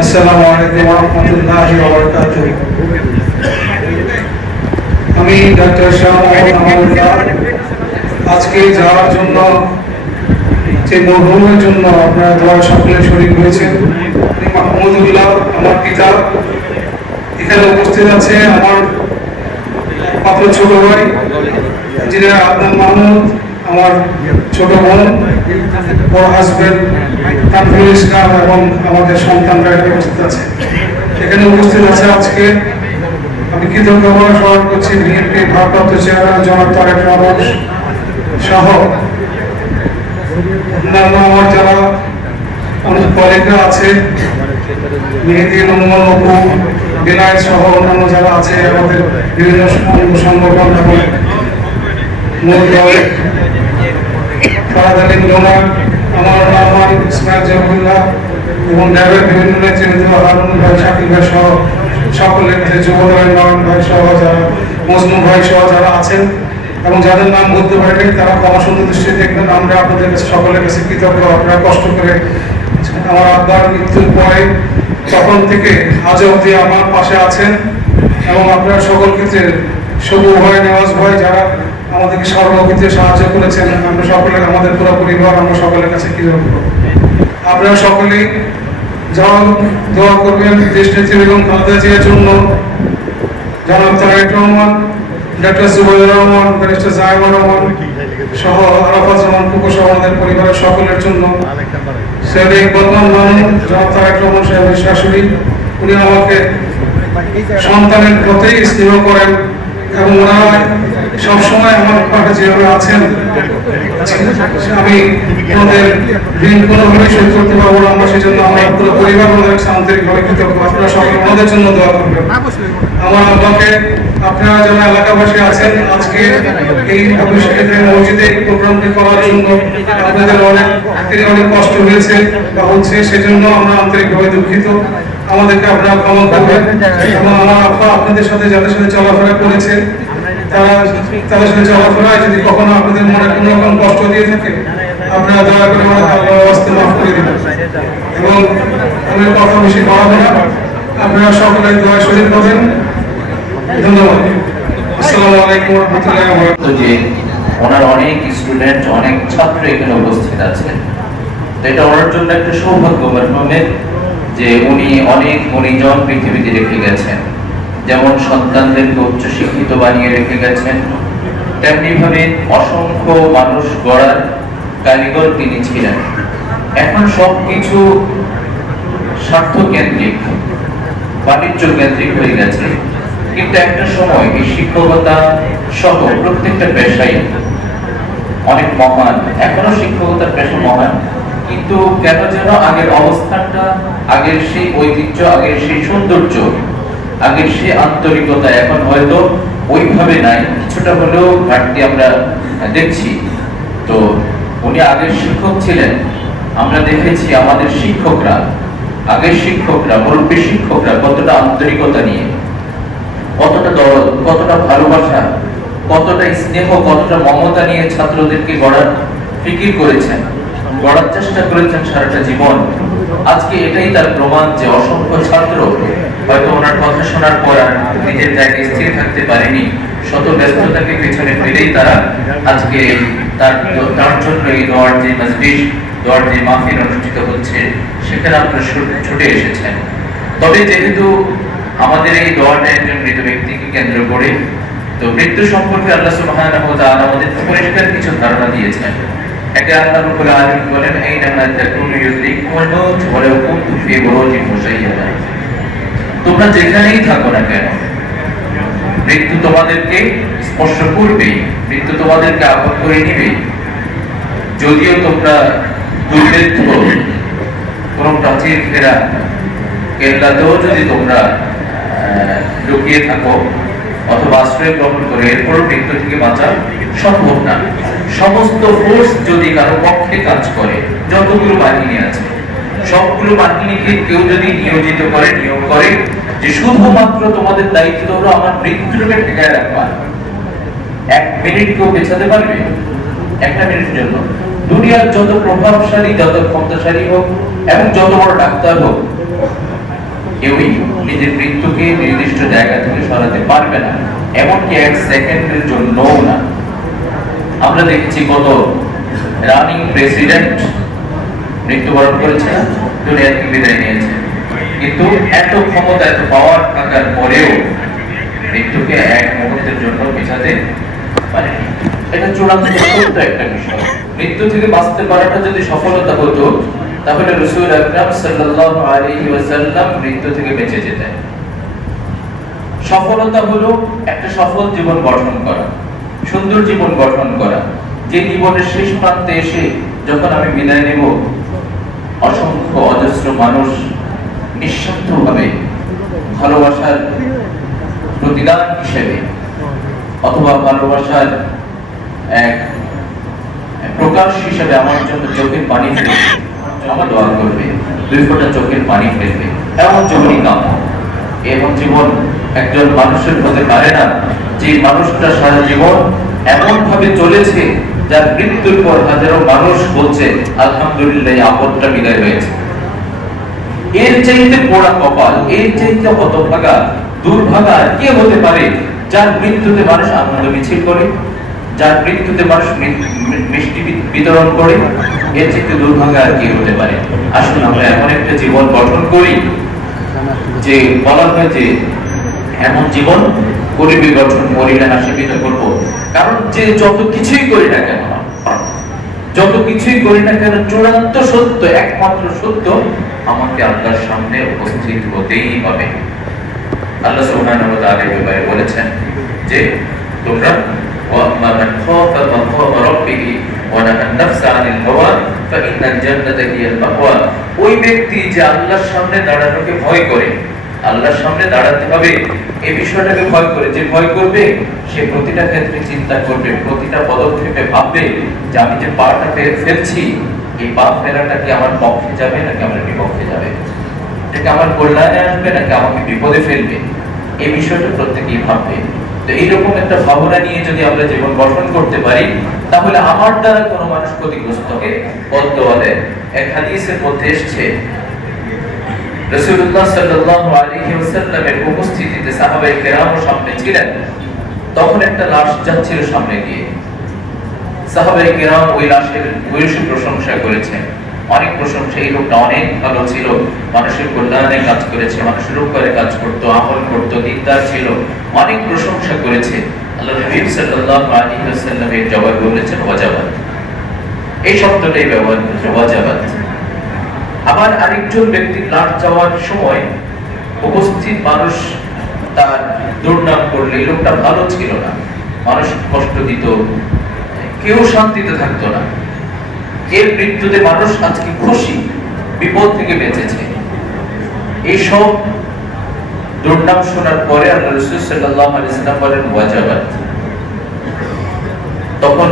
আসসালামু আলাইকুম ওয়া রাহমাতুল্লাহি ওয়া বারাকাতুহু। আমি ডক্টর শাহ মোহাম্মদ আমানুল্লাহ আজকে যাওয়ার জন্য যে মরহুমের জন্য আপনারা দোয়া সকলে শরীক হয়েছেন। মাহমুদুল্লাহ আমার পিতা, এখানে উপস্থিত আছে আমার আপনার ছোট ভাই ইঞ্জিনিয়ার আদনান মাহমুদ, আমার ছোট বোন, বড় হাজবেন্ড তানভীর ইসলাম এবং আমাদের সন্তানরা উপস্থিত আছে। এখানে উপস্থিত আছে আজকে আমি কৃতজ্ঞতা স্মরণ করছি বিএনপির ভারপ্রাপ্ত চেয়ারম্যান জনাব তারেক রহমান সহ অন্যান্য আমার যারা অনেক কলিগরা আছে, মেহেদি রহমান অপু, বেলায়েত সহ অন্যান্য যারা আছে, আমাদের বিভিন্ন সংগঠন এবং মূল দল ফরাদ আলীম লোনা, আমার রহমান, ইসমাইল জাহুল্লাহ এবং ড্রাইভার বিভিন্ন নেতৃবৃন্দ হারুন ভাই, শাকিল ভাই সহ সকলের যুব দলের নয়ন ভাই সহ যারা, মজনু ভাই সহ যারা আছেন এবং যাদের নাম বলতে পারেনি তারা ক্ষমা সুন্দর দৃষ্টি দেখবেন। আমরা আপনাদের কাছে সকলের কাছে কৃতজ্ঞ। আপনারা কষ্ট করে আমার আব্বার মৃত্যুর পরে তখন থেকে আজ অবধি আমার পাশে আছেন এবং আপনারা সকল ক্ষেত্রে সবু ভাই, নেওয়াজ ভাই যারা আমাদেরকে সর্বক্ষেত্রে সাহায্য করেছেন, আমরা সকলের, আমাদের পুরো পরিবার, আমরা সকলের কাছে কৃতজ্ঞ। আপনারা সকলেই দোয়া করবেন দেশ নেত্রী বেগম খালেদা জিয়ার জন্য, জনাব তারেক রহমান, ডক্টর জুবাইর রহমান, ব্যারিস্টার জাহিদুর রহমান সহ আরাফাত জামান কুকু সহ আমাদের পরিবারের সকলের জন্য। সৈয়দ ইকবাল মামুন, জনাব তারেক রহমান সাহেবের শাশুড়ি, উনি আমাকে সন্তানের প্রতি স্নেহ করেন এবং ওনারা সবসময় আমার পাশে যেভাবে আছেন, আমি ওনাদের ঋণ কোনোভাবে শোধ করতে পারবো না। আমরা সেজন্য আমার পুরো পরিবার ওনাদের আন্তরিকভাবে কৃতজ্ঞ। আপনারা সকলে ওনাদের জন্য দোয়া করবেন। আমার আব্বাকে আপনারা যারা এলাকাবাসী আছেন, আজকে এই মসজিদে এই প্রোগ্রামটি করার জন্য আপনাদের অনেক কষ্ট হয়েছে বা হচ্ছে, সেজন্য আমরা আন্তরিকভাবে দুঃখিত। আমাদেরকে আপনারা ক্ষমা করবেন এবং আমার আব্বা আপনাদের সাথে যাদের সাথে চলাফেরা করেছে তাদের সাথে চলাফেরায় যদি কখনো আপনাদের মনে কোনো রকম কষ্ট দিয়ে থাকে, আপনারা দয়া করে আমাকে আল্লাহর ওয়াস্তে মাফ করে দিবেন। এবং আমি কথা বেশি বাড়াবো না, আপনারা সকলে দোয়া শরীর পাবেন। ধন্যবাদ। আসসালামু আলাইকুম ওয়া রাহমাতুল্লাহি ওয়া বারাকাতুহু। যে ওনার অনেক স্টুডেন্ট, অনেক ছাত্র এখানে উপস্থিত আছেন, এটা ওনার জন্য একটা সৌভাগ্য মর্মের যে উনি অনেক গুণীজন পৃথিবীতে রেখে গেছেন। যেমন সন্তানদেরকে উচ্চ শিক্ষিত বানিয়ে রেখে গেছেন, তেমনি ভাবে অসংখ্য মানুষ গড়ার কারিগর তিনি ছিলেন। এখন সবকিছু স্বার্থ কেন্দ্রিক, বাণিজ্য কেন্দ্রিক হয়ে গেছে, কিন্তু একটা সময় এই শিক্ষকতা সহ প্রত্যেকটা পেশাই অনেক মহান, এখনো শিক্ষকতার পেশা মহান, কিন্তু কেন যেন আগের অবস্থানটা, আগের সেই ঐতিহ্য, আগের সেই সৌন্দর্য, আগের সেই আন্তরিকতা এখন হয়তো ওইভাবে নাই, কিছুটা হলেও ঘাটতি আমরা দেখছি। তো উনি আগের শিক্ষক ছিলেন, আমরা দেখেছি আমাদের শিক্ষকরা, আগের শিক্ষকরা, মুরব্বী শিক্ষকরা কতটা আন্তরিকতা নিয়ে, কতটা দরদ, কতটা ভালোবাসা, কতটা স্নেহ, কতটা মমতা নিয়ে ছাত্রদেরকে গড়ার ফিকির করেছেন, গড়ার চেষ্টা করেছেন সারাটা জীবন। আজকে এটাই তার প্রমাণ যে অসংখ্য ছাত্র হয়তো ওনার কথা শোনার পর আর নিজের জায়গায় স্থির থাকতে পারেনি, শত ব্যস্ততাকে পেছনে ফেলেই তারা আজকে তার জন্য এই দোয়ার যে মজলিস, দোয়ার যে মাহফিল অনুষ্ঠিত হচ্ছে, সেখানে আপনারা ছুটে এসেছেন। তবে যেহেতু আমাদের এই দোয়াটা একজন মৃত ব্যক্তিকে কেন্দ্র করে, তো মৃত্যু সম্পর্কে আল্লাহ সুবহানাহু ওয়া তাআলা আমাদের পরিষ্কার কিছু ধারণা দিয়েছেন। একে আল্লাহ রাব্বুল আলামিন বলেন, আইনামা তাকুনু ইউদরিকুমুল মাউত ওয়ালাউ কুনতুম ফি বুরুজিন মুশাইয়াদা। তোমরা যেখানেই থাকো না কেন, মৃত্যু তোমাদেরকে স্পর্শ করবেই, মৃত্যু তোমাদেরকে আঘাত করে নিবে। যদিও তোমরা দুর্ভেদ্য কোন প্রাচীর ঘেরা কেল্লাতেও যদি তোমরা লুকিয়ে থাকো অথবা আশ্রয় গ্রহণ করে, এরপর মৃত্যু থেকে বাঁচা সম্ভব না। সমস্ত ফোর্স যদি কারো পক্ষে কাজ করে, যতগুলো বাহিনী আছে সবগুলো বাহিনীকে কেউ যদি নিয়োজিত করে, নিয়োগ করে যে শুধুমাত্র তোমাদের দায়িত্ব হলো আমার মৃত্যুকে ঠেকায় রাখবা, 1 মিনিট কেউ পেছাতে পারবে? 1 মিনিটের জন্য দুনিয়ার যত প্রভাবশালী, যত ক্ষমতাশালী হোক এবং যত বড় ডাক্তার হোক, কেউই নিজের মৃত্যুকে নির্দিষ্ট জায়গা থেকে সরাতে পারবে না, এমনকি এক সেকেন্ডের জন্যও না। আমরা দেখছি কত রানিং প্রেসিডেন্ট মৃত্যুবরণ করেছে, দুনিয়া থেকে বিদায় নিয়েছে, কিন্তু এত ক্ষমতা, এত পাওয়ার থাকার পরেও মৃত্যুকে এক মুহূর্তের জন্য পিছাতে পারেনি। এটা চূড়ান্ত সত্য একটা বিষয়। মৃত্যু থেকে বাঁচতে পারাটা যদি সফলতা হতো, তাহলে রাসূল আকরাম সাল্লাল্লাহু আলাইহি ওয়াসাল্লাম মৃত্যু থেকে বেঁচে যেতেন। সফলতা হলো একটা সফল জীবন গঠন করা, সুন্দর জীবন গঠন করা, যে জীবনের শেষ প্রান্তে এসে যখন আমি বিদায় নেব, অসংখ্য অজস্র মানুষ নিঃস্বার্থভাবে ভালোবাসার প্রতিদান হিসেবে অথবা ভালোবাসার এক প্রকাশ হিসেবে আমার জন্য চোখের পানি ফেলবে, আমার দোয়া করবে, 2 ফোঁটা চোখের পানি ফেলবে। এমন জীবনই কাম্য। এমন জীবন একজন মানুষের হতে পারে না যে মানুষটা সারা জীবন এমন ভাবে চলেছে যার মৃত্যুর পর হাজারো মানুষ বলছে আলহামদুলিল্লাহ, আপদটা বিদায় হয়েছে। এর চাইতে পোড়া কপাল, এর চাইতে হতভাগা, দুর্ভাগা আর কে হতে পারে যার মৃত্যুতে মানুষ আনন্দ মিছিল করে, যার মৃত্যুতে মানুষ মিষ্টি বিতরণ করে? এর চাইতে দুর্ভাগা আর কে হতে পারে? আসুন আমরা এমন একটা জীবন গঠন করি যে বলা হয় যে এমন জীবন করিবে গঠন, মরিলে হাসিবিত করবো। কারণ যে যত কিছুই করি না কেন, যত কিছুই করি না কেন, চূড়ান্ত সত্য, একমাত্র সত্য আমাকে আল্লাহর সামনে উপস্থিত হতেই হবে। আল্লাহ সুবহানাহু ওয়া তাআলা এবারে বলেছেন যে তোমরা মান খাফা মাকাম রাব্বিহি ওয়া নাহান নাফসা আনিল হাওয়া ফাইন্নাল জান্নাতা হিয়াল মাওয়া। ওই ব্যক্তি যে আল্লাহর সামনে দাঁড়ানোকে ভয় করে, আল্লাহর সামনে দাঁড়াতে হবে এই বিষয়টাকে ভয় করে, যে ভয় করবে সে প্রতিটা ক্ষেত্রে চিন্তা করবে, প্রতিটা পদক্ষেপে ভাববে যে আমি যে পাটা ফেলছি, এই পা ফেলাটা কি আমার পক্ষে যাবে নাকি আমার বিপক্ষে যাবে, এটা আমার কল্যাণে আসবে নাকি আমাকে বিপদে ফেলবে, এই বিষয়টা প্রত্যেকেই ভাববে। তো এইরকম একটা ভাবনা নিয়ে যদি আমরা জীবন গঠন করতে পারি, তাহলে আমার দ্বারা কোনো মানুষ ক্ষতিগ্রস্ত হবে বদদোয়া দেয়। এক হাদিসের মধ্যে এসেছে রাসূলুল্লাহ সাল্লাল্লাহু আলাইহি ওয়াসাল্লামের উপস্থিতিতে সাহাবায়ে কেরাম সামনে ছিলেন, তখন একটা লাশ যাচ্ছিল সামনে দিয়ে। সাহাবায়ে কেরাম ওই লাশের ভূয়সী প্রশংসা করেছেন, অনেক প্রশংসা। এই লোকটা অনেক ভালো ছিল, মানুষের কল্যাণে কাজ করেছে, মানুষের উপকারে কাজ করতো, আমল করতো, দিনদার ছিল, অনেক প্রশংসা করেছে। আল্লাহর হাবিব সাল্লাল্লাহু আলাইহি ওয়াসাল্লাম এর জবাবে বলেছেন ওয়াজাবাত। এই শব্দটাই ব্যবহার করেছে, ওয়াজাবাত। আবার আরেকজন ব্যক্তির লাশ যাওয়ার সময় উপস্থিত মানুষ তার দুর্নাম করলে, এই লোকটা ভালো ছিল না, মানুষ কষ্ট দিত, কেউ শান্তিতে থাকতো না, এর মৃত্যুতে মানুষ আজকে খুশি, বিপদ থেকে বেঁচেছে। এইসব দুর্নাম শোনার পরে আল্লাহ রাসূল সাল্লাল্লাহু আলাইহি ওয়াসাল্লাম বলেন ওয়াজাবাত। তখন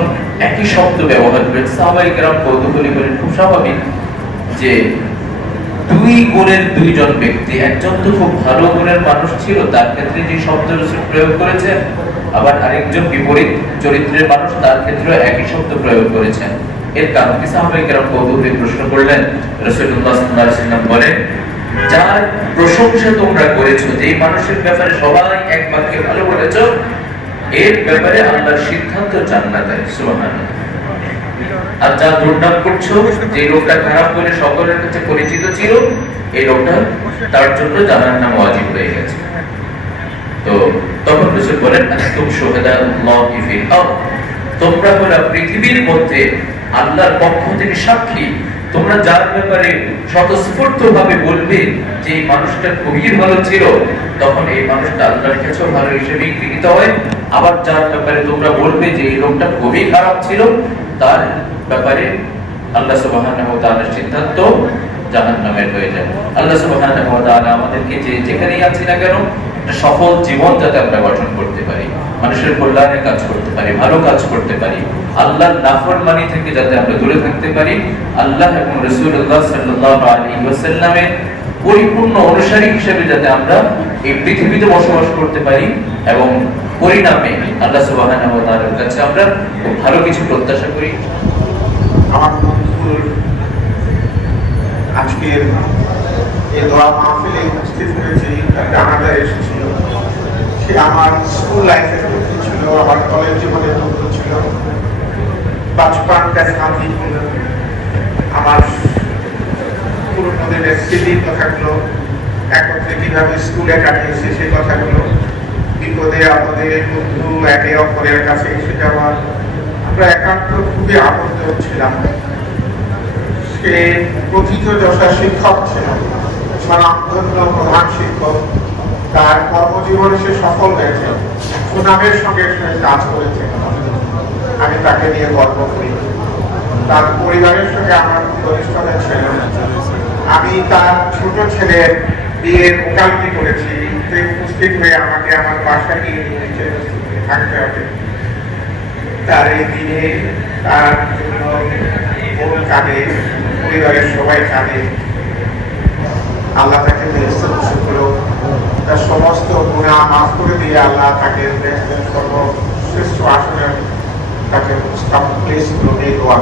একই শব্দ ব্যবহার করেন। সাহাবায়ে কেরাম কৌতূহলী বলেন, খুব স্বাভাবিক যে 2 গুণের 2 জন ব্যক্তি, একজন তো খুব ভালো গুণের মানুষ ছিল, তার ক্ষেত্রে যে শব্দ রাসূল প্রয়োগ করেছেন, আবার আরেকজন বিপরীত চরিত্রের মানুষ, তার ক্ষেত্রে একই শব্দ প্রয়োগ করেছেন। এর কারণ কি? সাহাবায়ে কেরাম কৌতূহলী প্রশ্ন করলেন। রাসূলুল্লাহ সাল্লাল্লাহু আলাইহি ওয়াসাল্লাম বলেন, যার প্রশংসা তোমরা করেছো, যেই মানুষের ব্যাপারে সবাই এক বাক্যে ভালো বলেছো, এর ব্যাপারে আল্লাহর সিদ্ধান্ত জান্নাত। সুবহানাল্লাহ। আর যা দুর্নাম করছো, যে লোকটা খারাপ বলে সকলের কাছে পরিচিত ছিল, এই লোকটা, তার জন্য জাহান্নাম ওয়াজিব হয়ে গেছে। তো তখন রাসূল বলেন, তুম শুহাদাউল্লাহি ফিল আরদ, তোমরা হলো পৃথিবীর মধ্যে আল্লাহর পক্ষ থেকে সাক্ষী। তোমরা যার ব্যাপারে স্বতঃস্ফূর্তভাবে বলবে যে এই মানুষটা খুবই ভালো ছিল, তখন এই মানুষটা আল্লাহর কাছে ভালো হিসেবে গৃহীত হয়। আবার যার ব্যাপারে তোমরা বলবে যে এই লোকটা খুবই খারাপ ছিল, তার ব্যাপারে আল্লাহ সুবহানাহু ওয়া তাআলার সিদ্ধান্ত জাহান্নামের হয়ে যায়। আল্লাহ সুবহানাহু ওয়া তাআলা আমাদেরকে যেখানেই আছি না কেন, একটা সফল জীবন যাতে আমরা গঠন করতে পারি, মানুষের কল্যাণে কাজ করতে পারি, ভালো কাজ করতে পারি, আল্লাহর নাফরমানি থেকে যাতে আমরা দূরে থাকতে পারি, আল্লাহ এবং রাসূলুল্লাহ সাল্লাল্লাহু আলাইহি ওয়াসাল্লামের পরিপূর্ণ অনুসারী হিসেবে যাতে আমরা এই পৃথিবীতে বসবাস করতে পারি, এবং পরিণামে আল্লাহ সুবহানাহু ওয়া তাআলার কাছে আমরা খুব ভালো কিছু প্রত্যাশা করি। আমার বন্ধুর আজকের এই দোয়া মাহফিলে উপস্থিত হয়েছে, জানাজা এসেছিল। সে আমার স্কুল লাইফের বন্ধু ছিল, আমার কলেজ জীবনের বন্ধু ছিল। বাচপান কা সাথী আমার পুরোনো দিনের স্মৃতির কথাগুলো, একত্রে কিভাবে স্কুলে কাটিয়েছে সেই কথাগুলো, বিপদে আপদে বন্ধু একে অপরের কাছে এসে যাওয়া, আমরা একান্ত খুবই আনন্দ ছিলাম। সে প্রথিত যশা শিক্ষক ছিল, স্বনামধন্য প্রধান শিক্ষক। তার কর্মজীবনে সে সফল হয়েছে, সুনামের সঙ্গে সে কাজ করেছে। আমি তাকে নিয়ে গর্ব করি। তার পরিবারের সঙ্গে আমার ঘনিষ্ঠতা ছিল। আমি তার ছোট ছেলের বিয়ের ওকালতি করেছি, উপস্থিত হয়ে আমাকে আমার বাসা গিয়ে নিচে থাকতে হবে। তার এই দিনে তার জন্য বোন কাঁদে, পরিবারের সবাই কাঁদে। আল্লাহ তাকে বেহেশতে খুশি করো, তার সমস্ত গুনাহ মাফ করে দিয়ে আল্লাহ তাকে সর্বশ্রেষ্ঠ আসনে তাকে প্লেস করো, এই দোয়া।